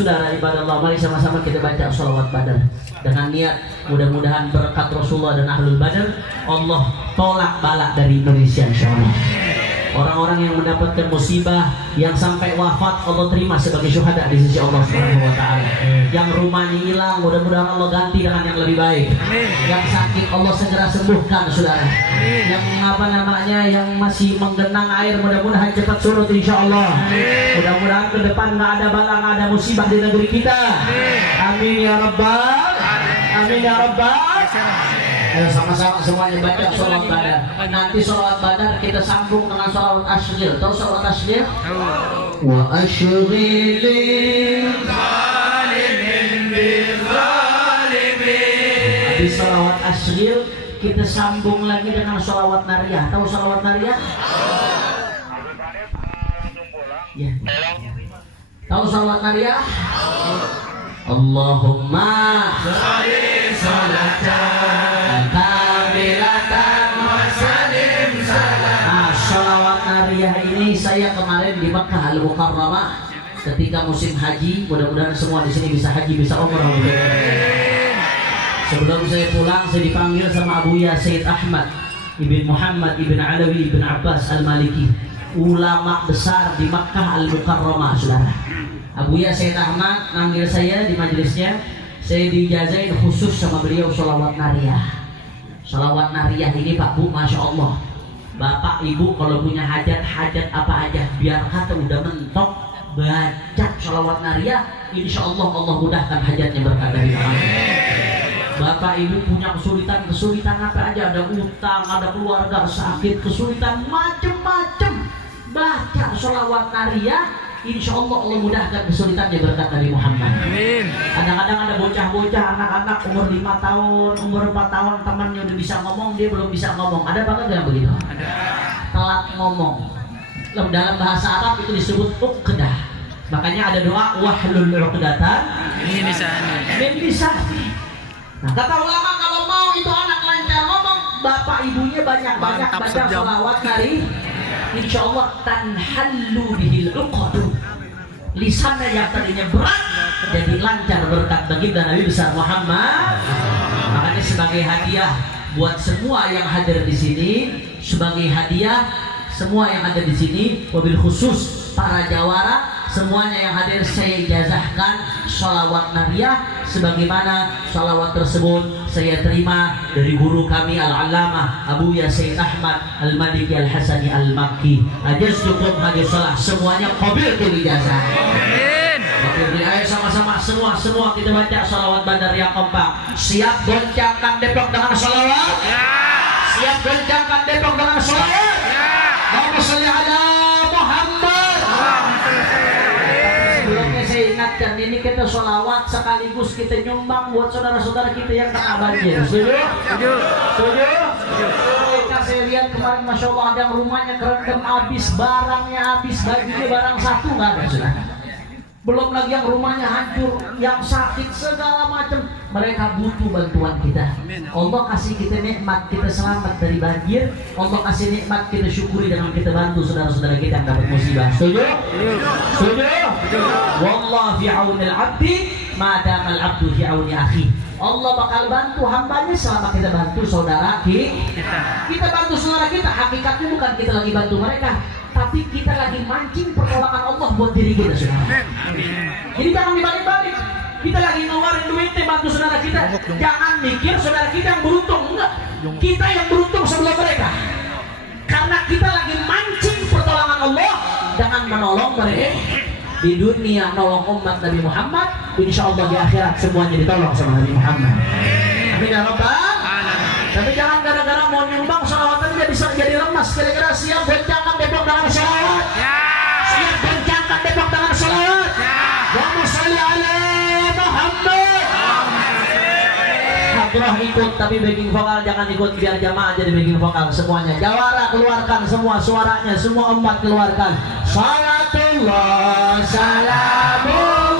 Saudara ibadah Allah, mari sama-sama kita baca sholawat Badar dengan niat mudah-mudahan berkat Rasulullah dan Ahlul Badar Allah tolak balak dari Indonesia insyaallah. Orang-orang yang mendapatkan musibah yang sampai wafat Allah terima sebagai syuhada di sisi Allah Subhanahu wa taala. Yang rumahnya hilang mudah-mudahan Allah ganti dengan yang lebih baik. Yang sakit Allah segera sembuhkan saudara. Yang yang masih menggenang air mudah-mudahan cepat surut insyaallah. Mudah-mudahan ke depan nggak ada bala, nggak ada musibah di negeri kita. Amin ya rabbal. Amin ya rabbal. Ayo sama-sama semuanya baca sholawat Badar. Nanti sholawat Badar kita sambung dengan sholawat Ashril. Tahu sholawat Ashril? Wa ashrilin zalimin bizalimin. Habis sholawat Ashril kita sambung lagi dengan sholawat Nariyah. Tahu sholawat Nariyah? Ya. Tahu sholawat Nariyah? Allahumma sholli sholatan kamilatan wa sallim salam. Nah, sholawat Nariyah ini saya kemarin di Makkah Al-Mukarramah ketika musim haji. Mudah-mudahan semua di sini bisa haji, bisa umrah. Sebelum saya pulang, saya dipanggil sama Abuya Sayyid Ahmad Ibn Muhammad Ibn Alawi Ibn Abbas Al-Maliki, ulama besar di Makkah Al-Mukarramah saudara. Abuya Sayyid Ahmad manggil saya di majelisnya. Saya dijazain khusus sama beliau sholawat Nariyah. Sholawat Nariyah ini Pak Bu, Masya Allah, Bapak Ibu kalau punya hajat apa aja, biar kata udah mentok baca sholawat Nariyah, insya Allah Allah mudahkan hajatnya berkat dari Allah. Bapak Ibu punya kesulitan apa aja, ada utang, ada keluarga sakit, kesulitan macem-macem, baca sholawat Nariyah, insya Allah Allah mudahkan kesulitannya berkat Nabi Muhammad. Amin. Kadang-kadang ada bocah-bocah, anak-anak umur 5 tahun, umur 4 tahun, temannya udah bisa ngomong, dia belum bisa ngomong. Ada apa enggak begitu? Ada. Telat ngomong. Dalam bahasa Arab itu disebut uqdah. Makanya ada doa wahlul uqdatan min lisani. Nah, kata ulama kalau mau itu anak lancar ngomong, bapak ibunya banyak-banyak baca sholawat Nariyah, insya Allah tanhallu bihil uqadu. Lisannya yang tadinya berat jadi lancar berkat baginda Nabi besar Muhammad. Makanya sebagai hadiah buat semua yang hadir di sini, sebagai hadiah semua yang ada di sini, wabil khusus para jawara semuanya yang hadir, saya ijazahkan sholawat Nariyah sebagaimana sholawat tersebut saya terima dari guru kami Al-Allamah Abuya Sayyid Ahmad Al-Maliki Al-Hasani Al-Makki. Ajaztukum hadis salah, semuanya qabil tu ijazah. Amin. Ayo sama-sama semua kita baca sholawat Badar yang kompak. Siap goncangkan Depok dengan sholawat? Ya. Siap goncangkan Depok dengan sholawat? Ya. Allahumma sholli ala Muhammad. Sebelumnya saya ingatkan, ini kita sholawat sekaligus kita nyumbang buat saudara-saudara kita yang kena banjir. Setuju? Setuju? Saya lihat kemarin Masya Allah ada yang rumahnya kerendam habis, barangnya habis, bajunya barang satu nggak ada saudara. Belum lagi yang rumahnya hancur, yang sakit segala macam, mereka butuh bantuan kita. Allah kasih kita nikmat, kita selamat dari banjir. Allah kasih nikmat, kita syukuri dengan kita bantu saudara-saudara kita yang dapat musibah. Setuju? Setuju? Wallahu fi aunil abdi madamal abdu fi auni akhi. Allah bakal bantu hambanya selama kita bantu saudara kita. Kita bantu saudara kita, hakikatnya bukan kita lagi bantu mereka, tapi kita lagi mancing pertolongan Allah buat diri kita saudara. Jadi jangan dibalik-balik. Kita lagi ngeluarin duitnya bantu saudara kita, jangan mikir saudara kita yang beruntung. Enggak, kita yang beruntung sebelum mereka, karena kita lagi mancing pertolongan Allah dengan menolong mereka. Di dunia nolong umat Nabi Muhammad, insya Allah di akhirat semuanya ditolong sama Nabi Muhammad. Amin ya rabbal. Tapi jangan gara-gara mau nyumbang sholawatnya jadi lemas. Kira-kira siap goncangkan Depok dengan sholawat? Ya. Siap goncangkan Depok dengan sholawat? Ya. Allahumma sholli ala Muhammad. Abdullah ikut tapi backing vokal jangan ikut, biar jamaah jadi backing vokal semuanya. Jawara keluarkan semua suaranya, semua umat keluarkan. Salatullah salamullah.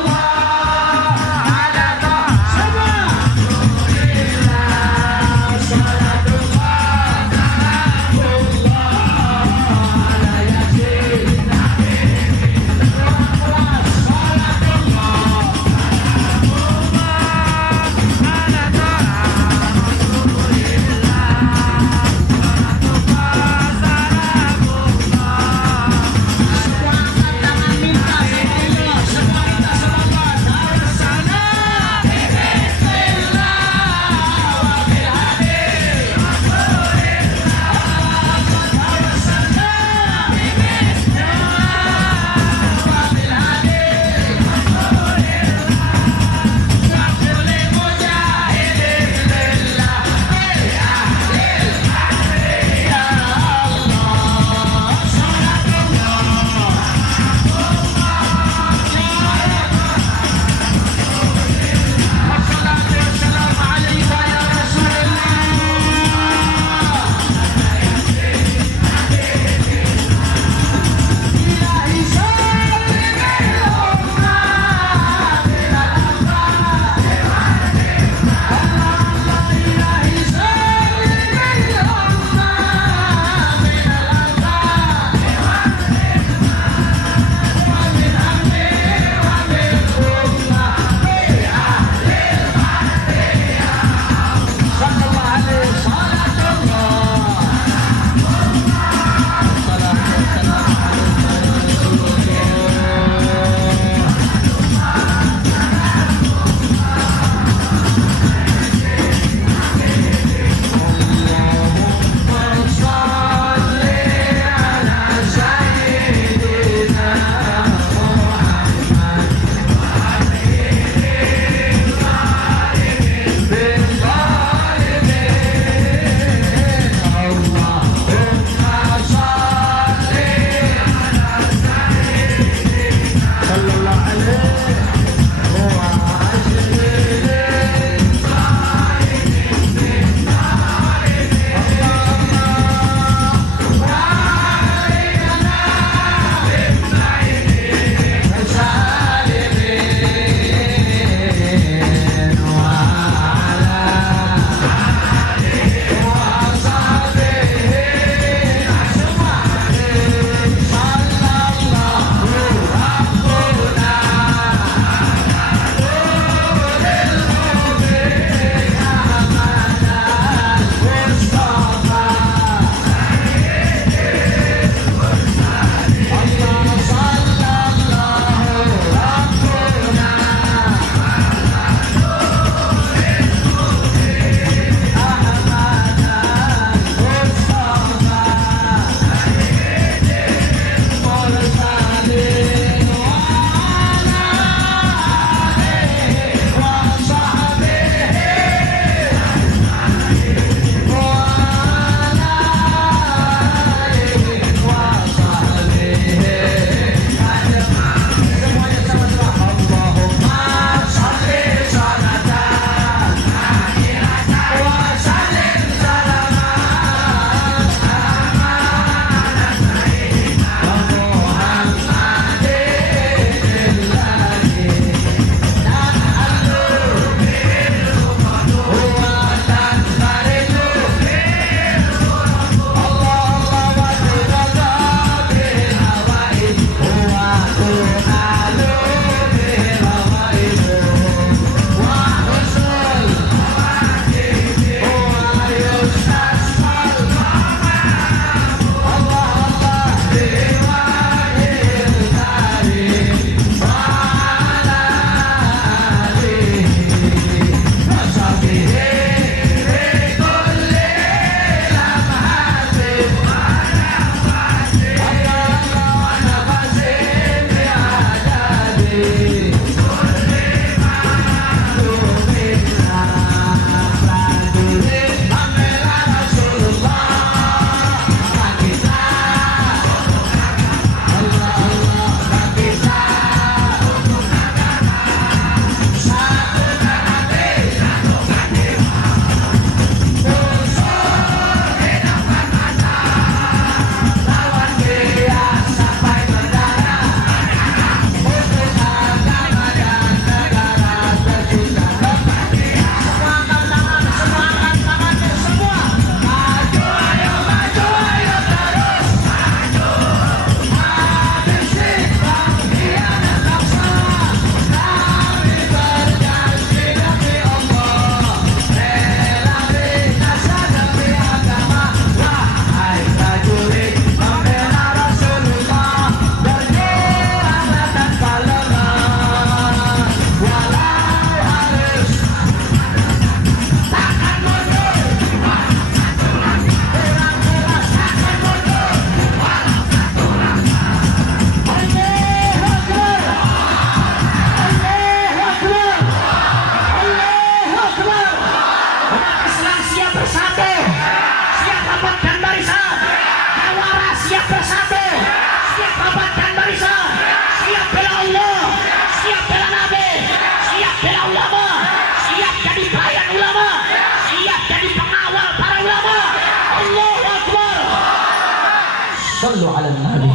Shallu ala nabi.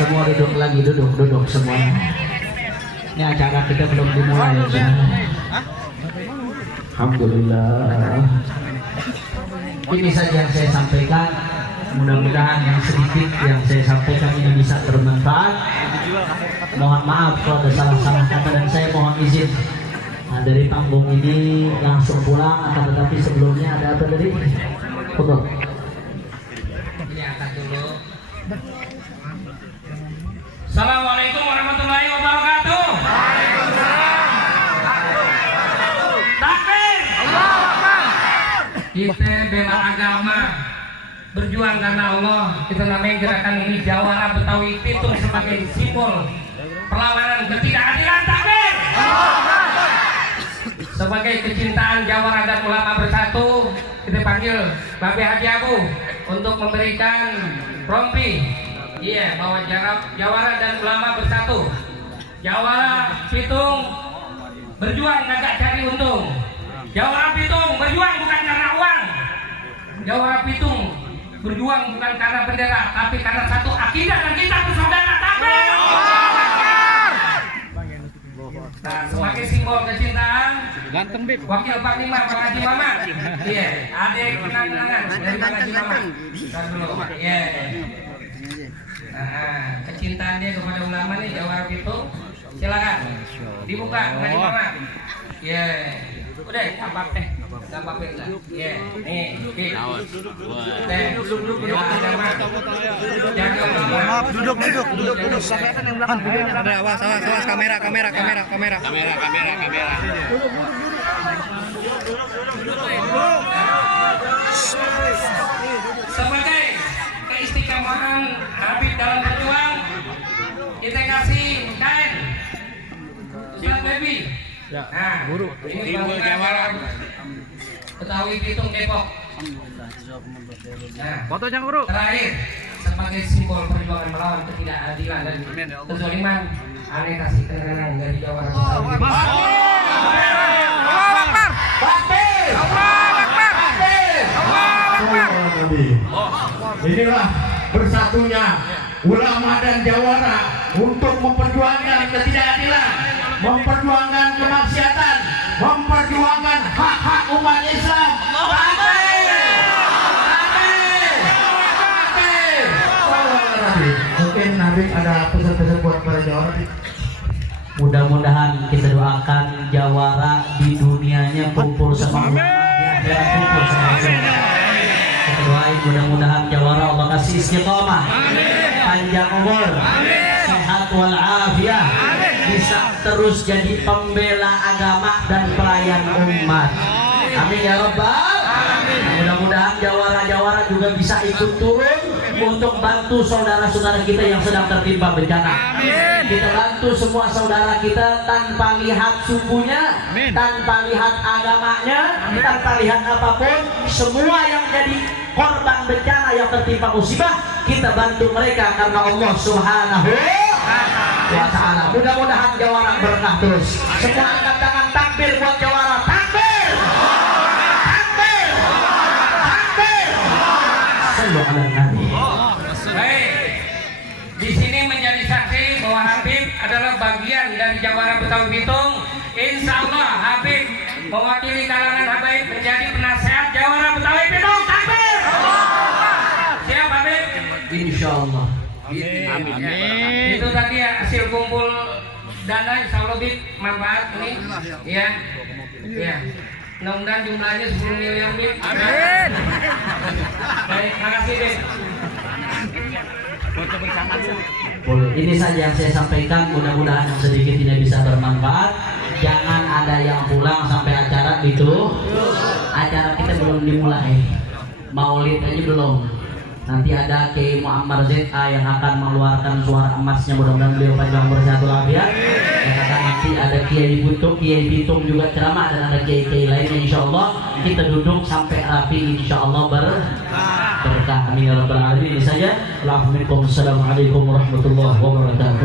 Semua duduk lagi, duduk semuanya. Ini acara kita belum dimulai ya. Alhamdulillah. Ini saja yang saya sampaikan. Mudah-mudahan yang sedikit yang saya sampaikan ini bisa bermanfaat. Mohon maaf kalau ada salah-salah kata dan saya mohon izin. Nah, dari panggung ini langsung pulang, akan tetapi sebelumnya ada apa tadi? Betul. Ini angkat dulu. Assalamualaikum warahmatullahi wabarakatuh. Takbir. Allahu Akbar. Kita bela agama, berjuang karena Allah. Kita namanya gerakan ini Jawara Betawi Pitung sebagai simbol perlawanan ketidakadilan. Takbir. Sebagai kecintaan Jawara dan ulama bersatu, kita panggil Babe Haji Abu untuk memberikan rompi. Iya, bahwa Jawara dan ulama bersatu. Jawara Pitung berjuang kagak cari untung. Jawara Pitung berjuang bukan karena uang. Jawara Pitung berjuang bukan karena bendera, tapi karena satu akidah dan kita bersaudara. Takbir. Nah, sebagai simbol kecintaan, ganteng Bib. Wakil Panglima Bang Haji Mamat. Iya, adik kenang-kenangan dari Bang Haji Mamat. Iya. Nah, kecintaan dia kepada ulama nih Jawara Pitung. Silakan dibuka Bang Haji Mamat. Iya. Udah, tampak teh. Tampak teh. Iya. Nih, Bib. Teh, duduk. Maaf, duduk. Sampaikan yang belakang. Ada awas kamera. Sebagai keistiqomahan Habib dalam berjuang, kita kasih kain Ustaz Baby. Nah, ini Simbol Jawara Betawi Pitung Depok. Nah, fotonya Guru. terakhir sebagai simbol perjuangan melawan ketidakadilan dan kezaliman, aneh kasih kenangan dari Jawara Betawi. Inilah bersatunya ulama dan Jawara untuk memperjuangkan ketidakadilan, memperjuangkan kemaksiatan, memperjuangkan hak-hak umat Islam. Mungkin Nabi ada pesan-pesan buat para Jawara. Mudah-mudahan kita doakan Jawara di dunianya kumpul sama ulama, di akhirat kumpul sama ulama. Kita doain mudah-mudahan Jawara Allah kasih istiqomah, panjang umur, sehat walafiat, bisa terus jadi pembela agama dan pelayan umat. Amin ya Rabbal. Mudah-mudahan Jawara juga bisa ikut turun untuk bantu saudara-saudara kita yang sedang tertimpa bencana. Kita bantu semua saudara kita tanpa lihat sukunya, tanpa lihat agamanya, tanpa lihat apapun. Semua yang jadi korban bencana yang tertimpa musibah, kita bantu mereka karena Allah Subhanahu wa ta'ala. Mudah-mudahan Jawara berkah terus. Semua angkat tangan takbir buat Jawara. Takbir! Takbir! Takbir! Sallu ala nabi. Baik, di sini menjadi saksi bahwa Habib adalah bagian dari Jawara Betawi Pitung. Insya Allah Habib mewakili kalangan Habib menjadi penasehat Jawara Betawi Pitung. Takbir! Siap Habib? Insya Allah. Amin. Itu tadi ya, hasil kumpul dana Insya Allah Bib manfaat ini. Ya. Ya. Mudah-mudahan jumlahnya 10 miliar Bib. Amin. Baik, makasih Bib. Boleh. Ini saja yang saya sampaikan. Mudah-mudahan yang sedikit tidak bisa bermanfaat. Jangan ada yang pulang sampai acara itu. Acara kita belum dimulai. Maulid aja belum. Nanti ada Kiai Muammar ZA yang akan mengeluarkan suara emasnya. Mudah-mudahan beliau panjang bersatu lafiat. Yang akan nanti ada Kiai Pitung juga ceramah, dan ada Kiai lainnya. Insya Allah kita duduk sampai rapi. Insya Allah berkah. Amin ya rabbal alamin. Ini saja. Assalamualaikum warahmatullahi wabarakatuh.